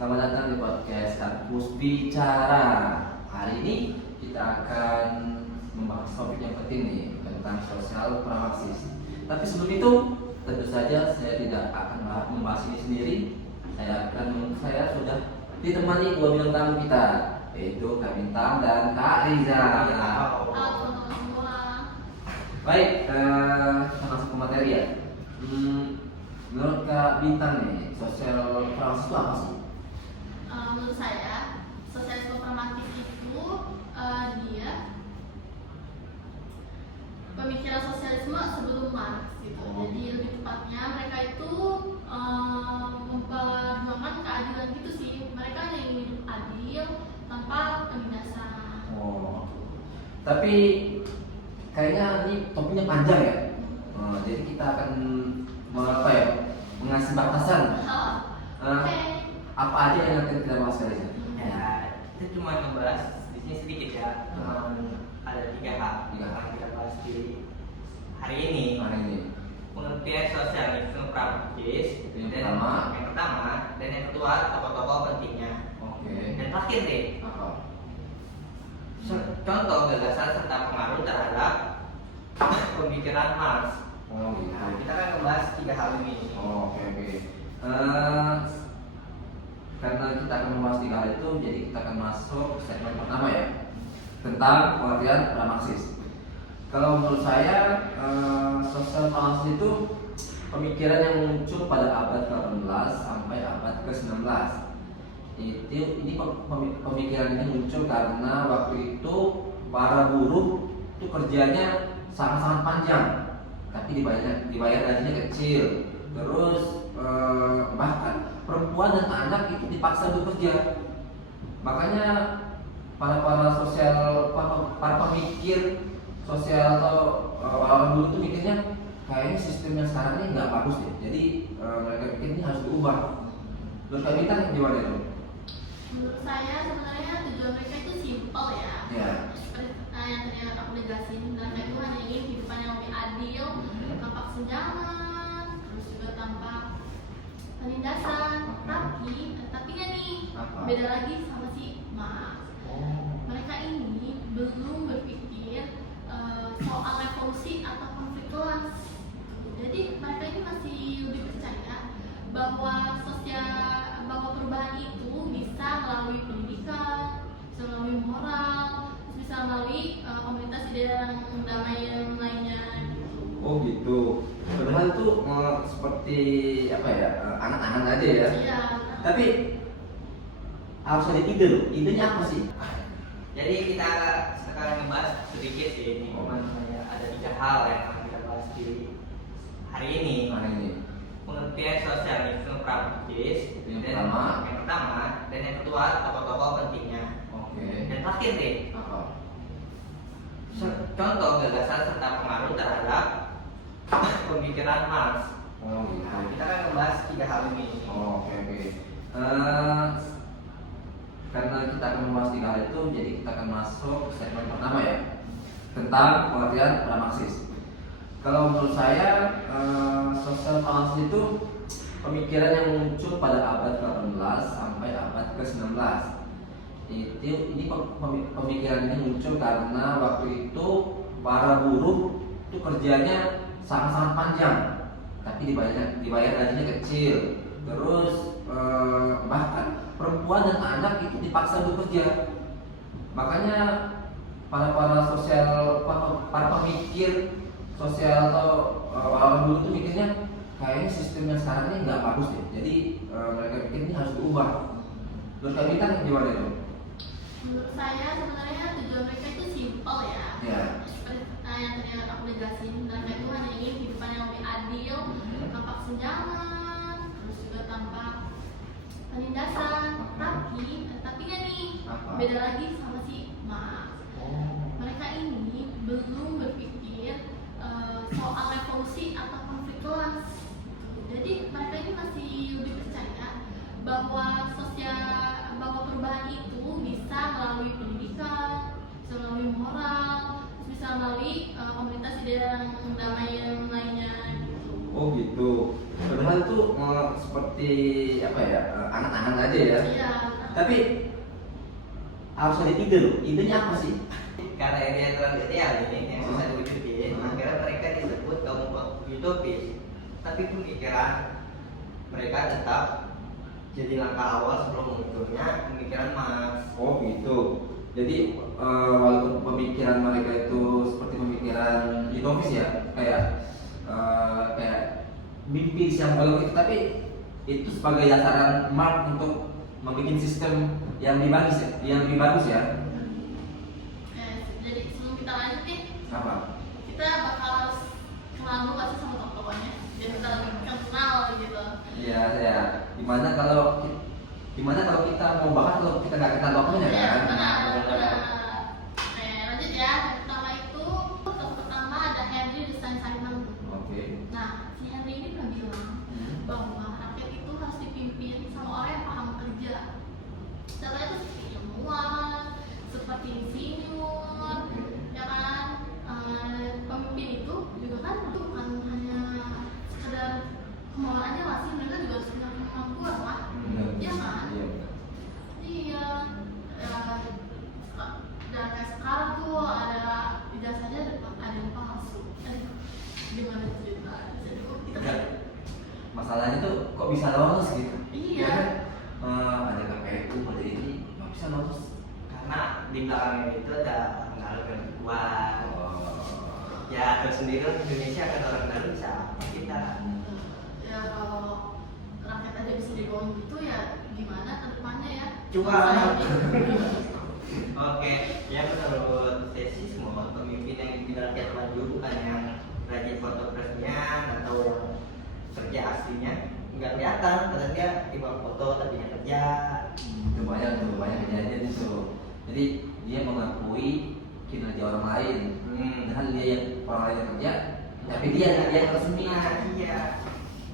Selamat datang di podcast Kampus Bicara. Hari ini kita akan membahas topik yang penting nih tentang sosial pramaksis. Tapi sebelum itu, tentu saja saya tidak akan membahas ini sendiri. Saya sudah ditemani dua bintang tamu kita, yaitu Kak Bintang dan Kak Riza. Halo teman-teman semua. Baik, kita masuk ke materi ya. Menurut Kak Bintang nih, sosial pramaksis itu apa sih? Menurut saya, sosialisme pragmatis itu dia pemikiran sosialisme sebelum Marx gitu. Jadi lebih tepatnya mereka itu memperjuangkan keadilan gitu sih. Mereka yang ingin hidup adil tanpa penindasan. Oh, tapi kayaknya ini topiknya panjang ya. Jadi kita akan mengasih batasan. Oke. Apa aja yang akan kita bahas kali ini? Ya, itu cuma ngebahas di sini sedikit ya. Cuma ada tiga hal yang akan kita bahas di hari ini. Pengertian sosialisme pragmatis Yang dan pertama. yang pertama dan yang kedua tokoh-tokoh pentingnya. Oke. Dan terakhir deh, Apa? contoh gagasan serta pengaruh terhadap pemikiran Marx. Oh gitu. Nah, kita akan membahas tiga hal ini. Oh, oke. Karena kita akan membahas tiga hal itu, jadi kita akan masuk ke segmen pertama ya, tentang pengertian pramaksis. Kalau menurut saya, sosial pramaksis itu pemikiran yang muncul pada abad ke-18 sampai abad ke-19. Ini pemikiran ini muncul karena waktu itu para buruh itu kerjanya sangat-sangat panjang, tapi dibayar gajinya kecil. Terus bahkan perempuan dan anak itu dipaksa bekerja. Makanya para pemikir sosial atau orang dulu itu mikirnya kayaknya sistem yang sekarang ini nggak bagus deh. Jadi mereka pikir ini harus diubah. Terus Kak Bintang gimana itu? Menurut saya sebenarnya tujuan mereka itu simpel ya. Ya. Seperti yang tadi aku udah jelasin, mereka itu hanya ingin kehidupan yang lebih adil, tanpa kesenjangan, terus juga tanpa penindasan. Tapi kan nih Apa? beda lagi sama si Marx. Oh. Mereka ini belum berpikir soal revolusi atau konflik kelas. Jadi mereka ini masih lebih percaya bahwa perubahan itu bisa melalui pendidikan, bisa melalui moral, bisa melalui komunitas ideal yang damai yang lainnya gitu. Oh gitu. Padahal itu seperti apa ya, angan-angan aja ya. Iya. Tapi harus ada ide loh. Idenya apa sih? Jadi kita sekarang ngebahas sedikit sih ini. Ada tiga hal yang akan kita bahas di hari ini. Pengertian sosialisme pragmatis Yang dan pertama. yang pertama dan yang kedua tokoh-tokoh pentingnya. Oke. Dan terakhir deh, Apa? contoh gagasan serta pengaruh terhadap pemikiran Marx. Oh gitu. Nah, kita akan membahas tiga hal ini. Oh, oke. Karena kita akan membahas tiga hal itu, jadi kita akan masuk ke segmen pertama ya, tentang pengertian pramaksis. Kalau menurut saya, sosial pramaksis itu pemikiran yang muncul pada abad ke-18 sampai abad ke-19. Ini pemikiran ini muncul karena waktu itu para buruh itu kerjanya sangat-sangat panjang, tapi dibayar gajinya kecil. Terus bahkan perempuan dan anak itu dipaksa bekerja. Makanya para pemikir sosial atau orang dulu itu mikirnya kayaknya sistem yang sekarang ini nggak bagus deh. Jadi mereka pikir ini harus diubah. Terus Kak Bintang gimana itu? Menurut saya sebenarnya tujuan mereka itu simpel ya. Ya. Seperti yang tadi aku udah jelasin, mereka itu hanya ingin kehidupan yang lebih adil, tanpa kesenjangan, terus juga tanpa penindasan. Tapi kan nih Apa? beda lagi sama si Marx. Oh. Mereka ini belum berpikir soal revolusi atau konflik kelas. Jadi mereka ini masih lebih percaya bahwa perubahan itu bisa melalui pendidikan, bisa melalui moral, bisa melalui komunitas ideal yang damai yang lainnya gitu. Oh gitu. padahal tuh seperti apa ya, angan-angan aja ya. Iya. Tapi harus ada ide loh. Idenya apa sih? Karena ini terlalu ideal ini yang susah diwujudin, akhirnya mereka disebut kaum utopis. Tapi pemikiran mereka tetap jadi langkah awal sebelum munculnya pemikiran Marx. Oh gitu. Jadi walaupun pemikiran mereka itu seperti pemikiran utopis ya, kayak mimpi siang malam itu, tapi itu sebagai dasaran Marx untuk membuat sistem yang lebih bagus ya, Jadi sebelum kita lanjut nih, Apa? kita bakal harus kenal dulu nggak sih sama tokohnya, biar kita lebih kenal gitu. Iya, ya. Gimana kalau kita mau bahas kalau kita nggak kenal tokohnya Iya, kan? benar. Oke, lanjut ya. Yang pertama itu, tokoh pertama ada Henry de Saint-Simon. Oke. Nah, si Henry ini pernah bilang bahwa rakyat itu harus dipimpin sama orang yang paham kerja. Contohnya itu seperti ilmuwan, seperti insinyur, ya kan? Pemimpin itu juga kan bukan hanya sekedar kemauan aja lah sih, mereka juga harus punya kemampuan lah. Iya kan? Iya. Benar. Iya. Dan kayak sekarang tuh ada ijazahnya ada yang palsu. Gimana cerita? Jadi kok kita Enggak. Masalahnya tuh kok bisa lolos gitu? Iya. Ya kan? Ada KPU, ada ini, kok bisa lolos? Karena di belakangnya itu ada orang dalam yang kuat. Oh. Ya terus sendiri Indonesia kan orang dalam bisa apa kita. Ya kalau rakyat aja bisa dibohong gitu ya gimana ke depannya ya? Cuan. Masa Oke, ya menurut sesi semua pemimpin yang dibilang rakyat maju bukan yang rajin foto presiden atau yang kerja aslinya nggak kelihatan, karena dia cuma foto tapi nggak kerja. Itu banyak kejadian itu. Jadi dia mengakui kinerja orang lain, padahal dia yang orang lain yang kerja, tapi dia yang resmi. Nah, iya,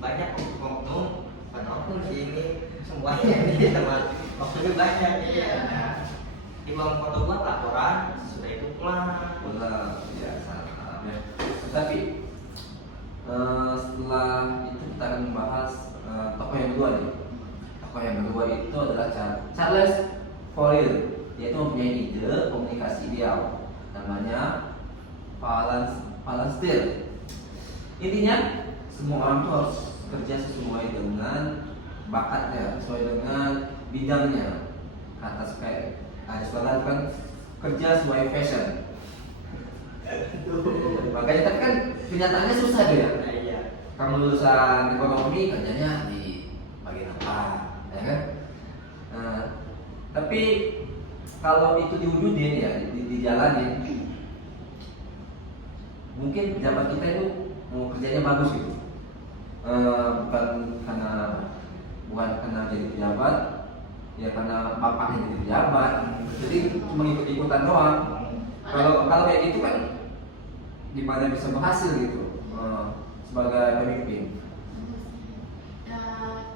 banyak oknum, bukan oknum sih ini semuanya ini teman. Oknumnya banyak. Iya. Nah, di bawah foto gua laporan sudah itu pulang. Benar, ya salah ya. Tapi setelah itu kita akan membahas tokoh yang kedua nih. Tokoh yang kedua itu adalah Charles Fourier. Dia itu mempunyai ide komunikasi ideal, namanya Palantir. Intinya semua orang tuh harus kerja sesuai dengan bakatnya, sesuai dengan bidangnya. Kata kayak ada slogan kan, kerja sesuai fashion. Makanya tapi kan kenyataannya susah tuh ya. Nah, iya. Kamu lulusan ekonomi kerjanya di bagian apa, ya kan? Tapi kalau itu diwujudin ya, dijalanin, mungkin pejabat kita itu mau kerjanya bagus gitu. Bukan karena jadi pejabat, ya karena bapaknya jadi pejabat. Jadi cuma ikut-ikutan doang. Kalau kayak gitu kan gimana bisa berhasil gitu sebagai pemimpin? Ya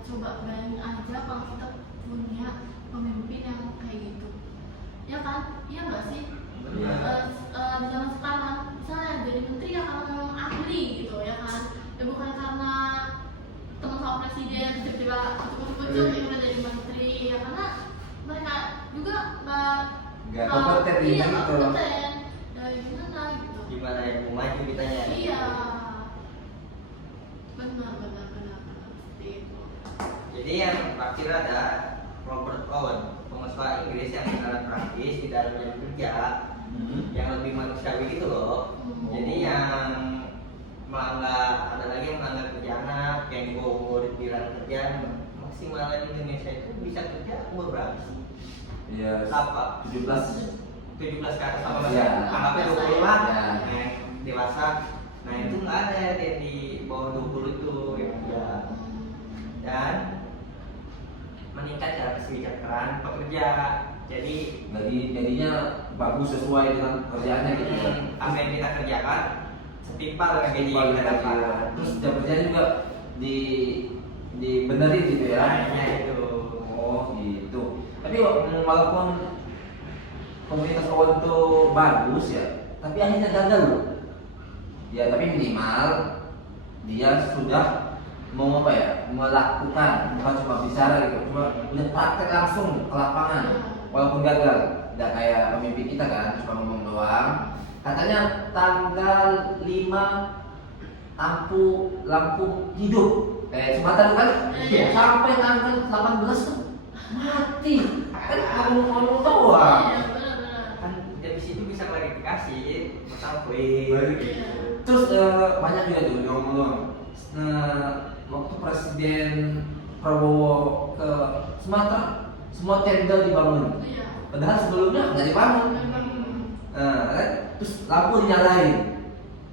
coba bayangin aja kalau kita punya pemimpin yang kayak gitu, ya kan? Iya nggak sih? Iya. Di zaman sekarang misalnya jadi menteri ya karena memang ahli gitu ya kan, ya bukan karena teman sama presiden tiba-tiba kucuk-kucuk yang udah jadi menteri, ya karena mereka juga Nggak kompeten iya gitu. nggak kompeten. Ya gimana gitu? Gimana yang mau maju kitanya? Iya, benar seperti itu. Jadi yang terakhir ada Robert Owen, pengusaha Inggris yang sangat praktis di dalam mencari kerja, yang lebih manusiawi gitu loh. Jadi yang melanggar, ada lagi yang melanggar kerja anak, yang dibawa dibilang kerja maksimal di Indonesia itu bisa kerja umur berapa sih? Iya. 17 17 ke atas sama Iya. anggapnya 20 lah. Iya. Nah, dewasa. Nah itu nggak ada dia di bawah 20 itu yang kerja. Dan meningkat cara kesejahteraan pekerja. jadinya bagus sesuai dengan kerjaannya gitu ya. Apa yang kita kerjakan setimpal dengan gaji yang kita dapat. Terus jam kerja juga dibenerin gitu ya. Nah, itu. Oh gitu. Tapi walaupun komunitas Owen itu bagus ya, tapi akhirnya gagal loh. Ya tapi minimal dia sudah mau apa ya, melakukan, bukan cuma bicara gitu, cuma udah praktek langsung ke lapangan, walaupun gagal, nggak kayak pemimpin kita kan, cuma ngomong doang. Katanya tanggal 5 lampu hidup, kayak Sumatera kan, Iya. sampai tanggal 18 tuh mati, kan ngomong doang. Iya, benar-benar. Kan dari situ bisa klarifikasi sampai Terus banyak juga tuh yang ngomong waktu Presiden Prabowo ke Sumatera semua tenda dibangun, Iya. padahal sebelumnya nggak dibangun. Kan? Terus lampu dinyalain,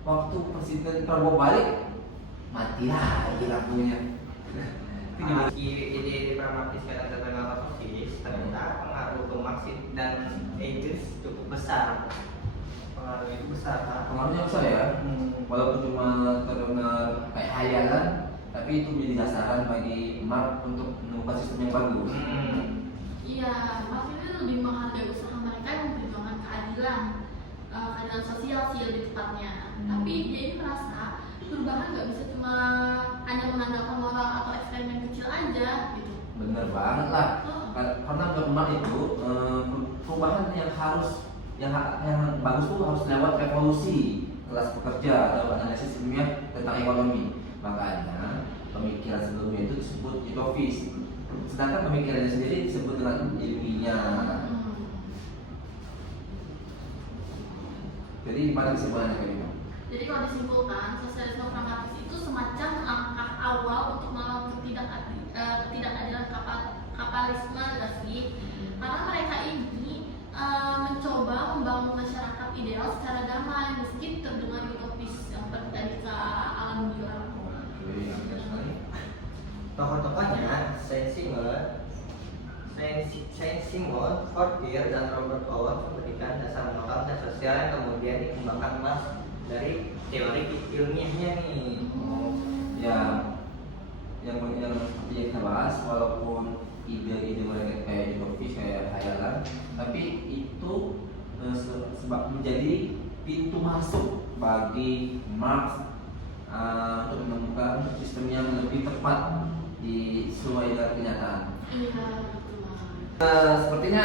waktu Presiden Prabowo balik mati lagi lampunya. ide pragmatis kata pragmatis ternyata pengaruh ke Marxis dan Engels cukup besar. Pengaruh itu besar. Pengaruhnya besar ya, walaupun cuma terdengar kayak hayalan, tapi itu menjadi dasaran bagi Marx untuk menemukan sistem yang bagus. Iya, maksudnya lebih menghargai usaha mereka yang memperjuangkan keadilan, keadilan sosial sih lebih tepatnya. Tapi dia ini merasa perubahan nggak bisa cuma hanya mengandalkan moral atau eksperimen kecil aja gitu. Bener banget lah. Oh. Karena menurut Marx itu perubahan yang bagus tuh harus lewat revolusi kelas pekerja atau analisis ilmiah tentang ekonomi. Makanya pemikiran sebelumnya itu disebut utopis, sedangkan pemikirannya sendiri disebut dengan ilmiah. Jadi gimana kesimpulannya kayak gitu? Jadi kalau disimpulkan, sosialisme pragmatis itu semacam langkah awal untuk melawan ketidakadilan kapitalisme nggak. Karena mereka ini mencoba membangun masyarakat ideal secara damai meski terdengar utopis yang seperti tadi Kak Alam bilang. Oke, benar sekali. Tokoh-tokohnya Saint-Simon, Fortier, dan Robert Owen memberikan dasar moral dan sosial yang kemudian dikembangkan Marx dari teori ilmiahnya nih. Ya, yang seperti yang kita bahas, walaupun ide-ide mereka kayak utopis, kayak hayalan, tapi itu sebab menjadi pintu masuk bagi Marx untuk menemukan sistem yang lebih tepat di sesuai dengan kenyataan. Iya, betul. Sepertinya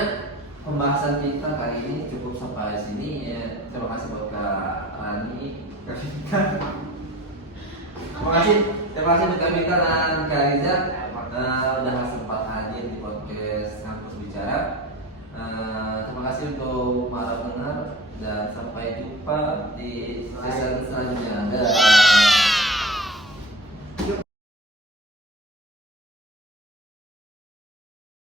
pembahasan kita kali ini cukup sampai sini. Ya, terima kasih buat Kak Rani, Kak Vika. Terima kasih untuk Kak Vika dan Kak Riza udah sempat hadir di podcast Kampus Bicara. Terima kasih untuk para pendengar dan sampai jumpa di season selanjutnya.